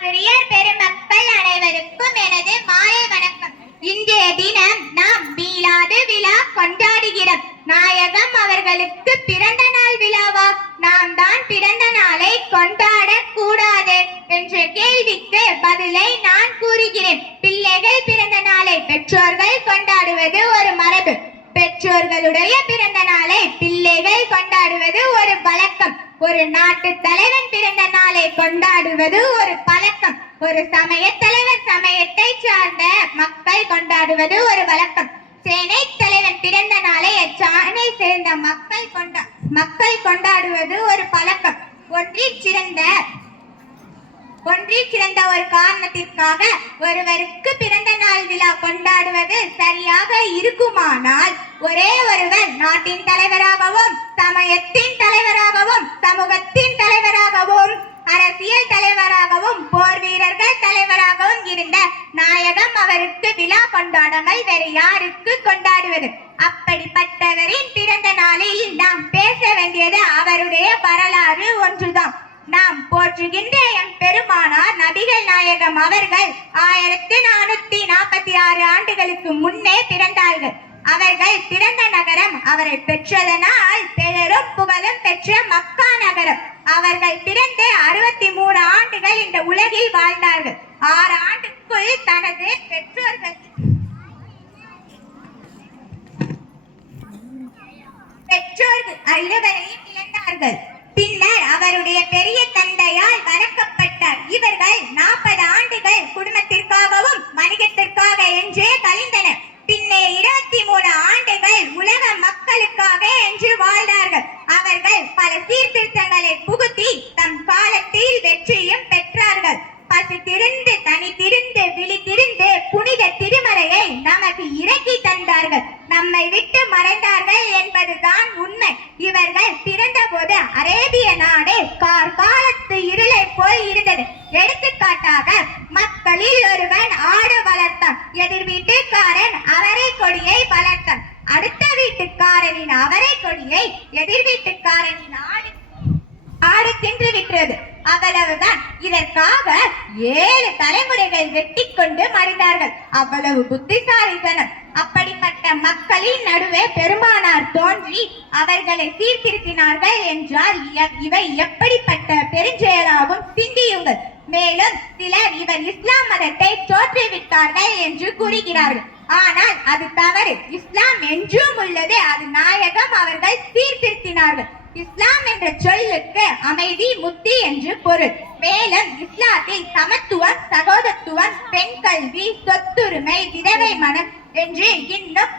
ஆசிரியர் பெருமக்கள் அனைவருக்கும் எனது மாலை வணக்கம். இன்றைய தினம் நாம் மீலாது விழா கொண்டாடுகிறோம். நாயகம் அவர்களுக்கு பிறந்த நாள் விழாவா? நாம் தான் பிறந்த நாளை கொண்டாட கூடாது என்ற கேள்விக்கு பதிலை நான் கூறுகிறேன். பிள்ளைகள் பிறந்த நாளை பெற்றோர்கள் கொண்டாடுவது ஒரு மரபு. பெற்றோர்களுடைய பிறந்த நாளை பிள்ளைகள் கொண்டாடுவது ஒரு வழக்கம். ஒரு நாட்டு தலைவன் பிறந்த நாளை கொண்டாடுவது ஒரு பழக்கம். ஒரு சமய தலைவன் சமயத்தை சார்ந்த மக்கள் கொண்டாடுவது ஒரு வழக்கம். சேனை தலைவன் பிறந்த நாளை அச்சானை சேர்ந்த மக்கள் கொண்டாடுவது ஒரு பழக்கம். ஒன்றிச் சிறந்த ஒரு காரணத்திற்காக ஒருவருக்கு பிறந்த நாள் விழா கொண்டாடுவது சரியாக இருக்குமானால், ஒரே ஒருவர் நாட்டின் தலைவராகவும் சமயத்தின் தலைவராகவும் சமூகத்தின் தலைவராகவும் அரசியல் தலைவராகவும் போர் வீரர்கள் தலைவராகவும் இருந்த நாயகம் அவருக்கு விழா கொண்டாடாமல் வேறு யாருக்கு கொண்டாடுவது? அப்படிப்பட்டவரின் பிறந்த நாளில் நாம் பேச வேண்டியது அவருடைய வரலாறு ஒன்றுதான். நாம் போற்றுகின்ற எம் பெருமானார் நபிகள் நாயகம் அவர்கள் 1446 ஆண்டுகளுக்கு முன்னே பிறந்தார்கள். அவர்கள் பிறந்த நகரம், அவரை பெற்றதனால் பெயரும் புகழும் பெற்ற மக்கா நகரம். அவர்கள் பிறந்து 63 ஆண்டுகள் இந்த உலகில் வாழ்ந்தார்கள். 6 ஆண்டுக்குள் தனது பெற்றோர்கள் இருவரையும் இழந்தார்கள். பின்னர் அவருடைய பெரிய தந்தையால் வளர்க்கப்பட்டார். இவர்கள் 40 ஆண்டுகள் குடும்பத்திற்காகவும் வணிகத்திற்காக என்றே கழிந்தனர். பின்னர் 23 ஆண்டுகள் உலக மக்களுக்காக என்று வாழ்ந்தார்கள். அவர்கள் பல சீர்திருத்தங்களை புகுத்தி தம் காலத்தில் வெற்றியும் பெற்றார்கள். பசித்திருந்து தனித்திருந்து விழித்திருந்து புனித திருமறையை நமக்கு இறக்கி தந்தார்கள். நம்மை விட்டு மறைந்தார்கள் என்பதுதான் உண்மை. இவர்கள் பிறந்த போது அரேபிய நாடு காலத்து இருளை போல் இருந்தது. எடுத்துக்காட்டாக, மக்களில் ஒருவன் ஆடு வளர்த்தான். எதிர் வீட்டுக்காரன் அவரை கொடியை வளர்த்தான். அடுத்த வீட்டுக்காரனின் அவரை கொடியை எதிர் வீட்டுக்காரனின் ஆடு தின்று விட்டது. அவ்வளவுதான். இதற்காக 7 தலைமுறைகள் வெட்டி கொண்டு மறைந்தார்கள். அவ்வளவு புத்திசாலித்தனம். அப்படிப்பட்ட மக்களின் நடுவே பெருமானார் தோன்றி அவர்களை சீர்திருத்தினார்கள் என்றால் இவை எப்படிப்பட்ட பெருஞ்செயலாகும் சிந்தியுங்கள். மேலும் சிலர் இவர் இஸ்லாம் மதத்தை தோற்றுவித்தார்கள் என்று கூறுகிறார்கள். ஆனால் அது தவறு. இஸ்லாம் என்றும் உள்ளது. அது நாயகம் அவர்கள் சீர்திருத்தினார்கள். இஸ்லாம் என்ற சொல்லுக்கு அமைதி, முக்தி என்று பொருள். மேலும் இஸ்லாத்தில் சமத்துவம், சகோதரத்துவம், பெண் கல்வி, சொத்துரிமை, விதவை மனம் என்று இன்னும்